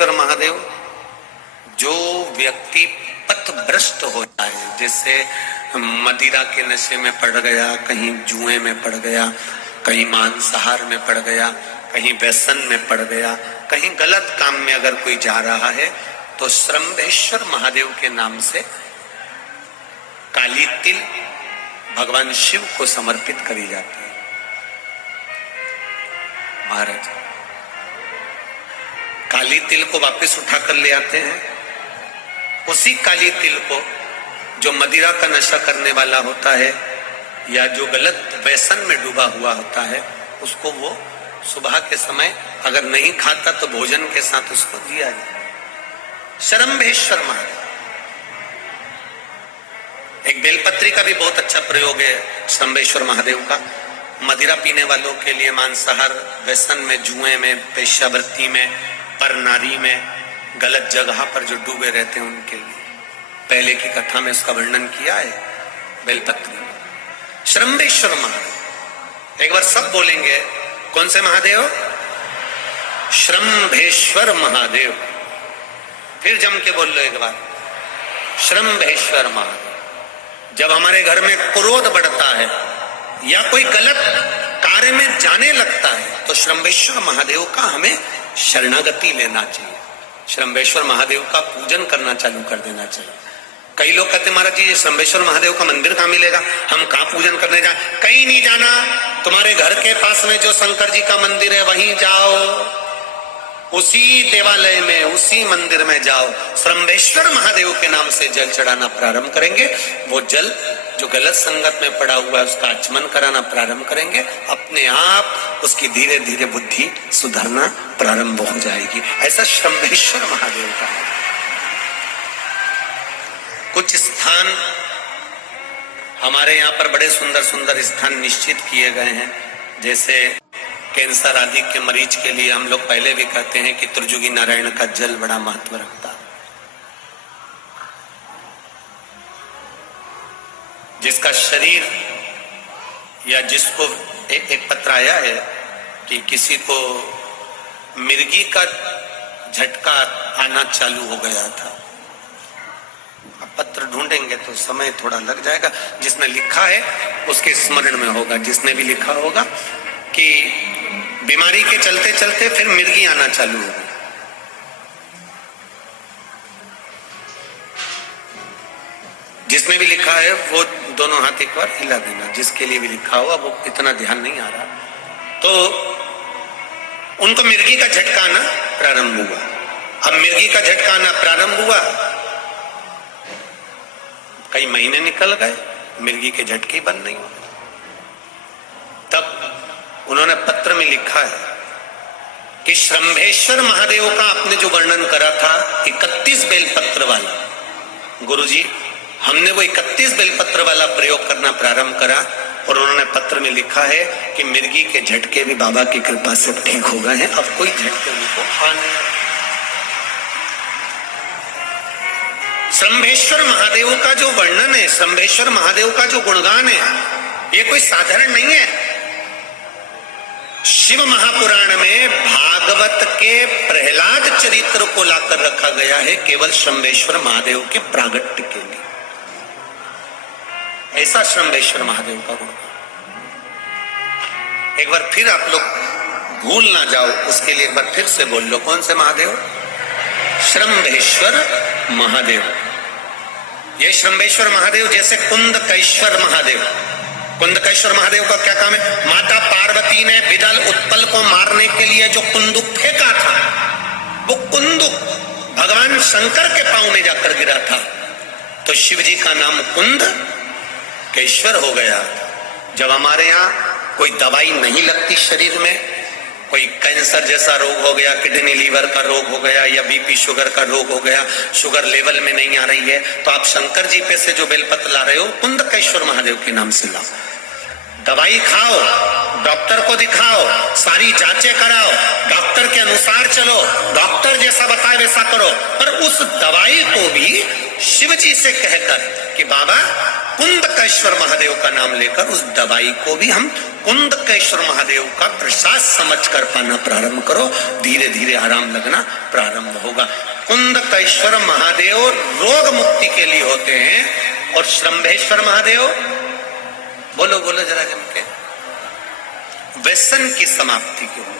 शंकर महादेव, जो व्यक्ति पथभ्रष्ट हो जाए, जैसे मदिरा के नशे में पड़ गया, कहीं जुए में पड़ गया, कहीं मांसाहार में पड़ गया, कहीं व्यसन में पड़ गया, कहीं गलत काम में अगर कोई जा रहा है, तो श्रम्भेश्वर महादेव के नाम से काली तिल भगवान शिव को समर्पित करी जाती है। महाराज काली तिल को वापस उठाकर ले आते हैं। उसी काली तिल को जो मदिरा का नशा करने वाला होता है या जो गलत व्यसन में डूबा हुआ होता है, उसको वो सुबह के समय अगर नहीं खाता तो भोजन के साथ उसको दिया जाए। श्रम्भेश्वर महादेव। एक बेलपत्री का भी बहुत अच्छा प्रयोग है श्रम्भेश्वर महादेव का। मदिरा पीने वालों के लिए, मांसाहार, व्यसन में, जुए में, पेशावृत्ति में, पर नारी में, गलत जगह पर जो डूबे रहते हैं उनके लिए पहले की कथा में उसका वर्णन किया है बेलपत्री। श्रम्भेश्वर महादेव। एक बार सब बोलेंगे, कौन से महादेव? श्रम्भेश्वर महादेव। फिर जम के बोल लो एक बार, श्रम्भेश्वर महादेव। जब हमारे घर में क्रोध बढ़ता है या कोई गलत कार्य में जाने लगता है तो श्रम्भेश्वर महादेव का हमें शरणागति लेना चाहिए। श्रम्भेश्वर महादेव का पूजन करना चालू कर देना चाहिए। कई लोग कहते महाराज जी ये श्रम्भेश्वर महादेव का मंदिर कहाँ मिलेगा, हम कहाँ पूजन करने जाए? कहीं नहीं जाना, तुम्हारे घर के पास में जो शंकर जी का मंदिर है वहीं जाओ, उसी देवालय में, उसी मंदिर में जाओ। श्रम्भेश्वर महादेव के नाम से जल चढ़ाना प्रारंभ करेंगे। वो जल जो गलत संगत में पड़ा हुआ है उसका आचमन कराना प्रारंभ करेंगे। अपने आप उसकी धीरे धीरे बुद्धि सुधरना प्रारंभ हो जाएगी। ऐसा श्रम्भेश्वर महादेव का है। कुछ स्थान हमारे यहाँ पर बड़े सुंदर सुंदर स्थान निश्चित किए गए हैं। जैसे कैंसर आदि के मरीज के लिए हम लोग पहले भी कहते हैं कि त्रिजुगी नारायण का जल बड़ा महत्व रखता है। जिसका शरीर या जिसको एक पत्र आया है कि किसी को मिर्गी का झटका आना चालू हो गया था। अब पत्र ढूंढेंगे तो समय थोड़ा लग जाएगा। जिसने लिखा है उसके स्मरण में होगा, जिसने भी लिखा होगा कि बीमारी के चलते चलते फिर मिर्गी आना चालू हो गई। जिसने भी लिखा है वो दोनों हाथ एक बार हिला देना। जिसके लिए भी लिखा हुआ वो इतना ध्यान नहीं आ रहा, तो उनको मिर्गी का झटका आना प्रारंभ हुआ। अब मिर्गी का झटका आना प्रारंभ हुआ, कई महीने निकल गए, मिर्गी के झटके बंद नहीं हुए। तब उन्होंने पत्र में लिखा है कि श्रम्भेश्वर महादेव का आपने जो वर्णन करा था 31 बेलपत्र वाला, गुरुजी हमने वो 31 बेलपत्र वाला प्रयोग करना प्रारंभ करा और उन्होंने पत्र में लिखा है कि मिर्गी के झटके भी बाबा की कृपा से ठीक हो गए हैं। अब कोई झटके उनको आ नहीं। श्रम्भेश्वर महादेव का जो वर्णन है, श्रम्भेश्वर महादेव का जो गुणगान है, ये कोई साधारण नहीं है। शिव महापुराण में भागवत के प्रहलाद चरित्र को लाकर रखा गया है केवल श्रम्भेश्वर महादेव के प्रागट्य के लिए। ऐसा श्रम्भेश्वर महादेव का गुण। एक बार फिर आप लोग भूल ना जाओ, उसके लिए एक बार फिर से बोल लो, कौन से महादेव? श्रम्भेश्वर महादेव। ये श्रम्भेश्वर महादेव जैसे कुंदकेश्वर महादेव। कुंदकेश्वर महादेव का क्या काम है? माता पार्वती ने विदल उत्पल को मारने के लिए जो कुंदुक फेंका था, वो कुंदुक भगवान शंकर के पांव में जाकर गिरा था, तो शिव जी का नाम कुंद केश्वर हो गया। जब हमारे यहाँ कोई दवाई नहीं लगती शरीर में, कोई कैंसर जैसा रोग हो गया, किडनी लीवर का रोग हो गया या बीपी शुगर का रोग हो गया, शुगर लेवल में नहीं आ रही है, तो आप शंकर जी पे से जो बेलपत्र ला रहे हो कुंदकेश्वर महादेव के नाम से लाओ। दवाई खाओ, डॉक्टर को दिखाओ, सारी जांचें कराओ, डॉक्टर के अनुसार चलो, डॉक्टर जैसा बताए वैसा करो, पर उस दवाई को भी शिव जी से कहकर कि बाबा कुंदकेश्वर महादेव का नाम लेकर उस दवाई को भी हम कुंदकेश्वर महादेव का प्रसाद समझकर पाना प्रारंभ करो, धीरे धीरे आराम लगना प्रारंभ होगा। कुंदकेश्वर महादेव रोग मुक्ति के लिए होते हैं और श्रंभेश्वर महादेव, बोलो बोलो जरा जम के, व्यसन की समाप्ति के लिए।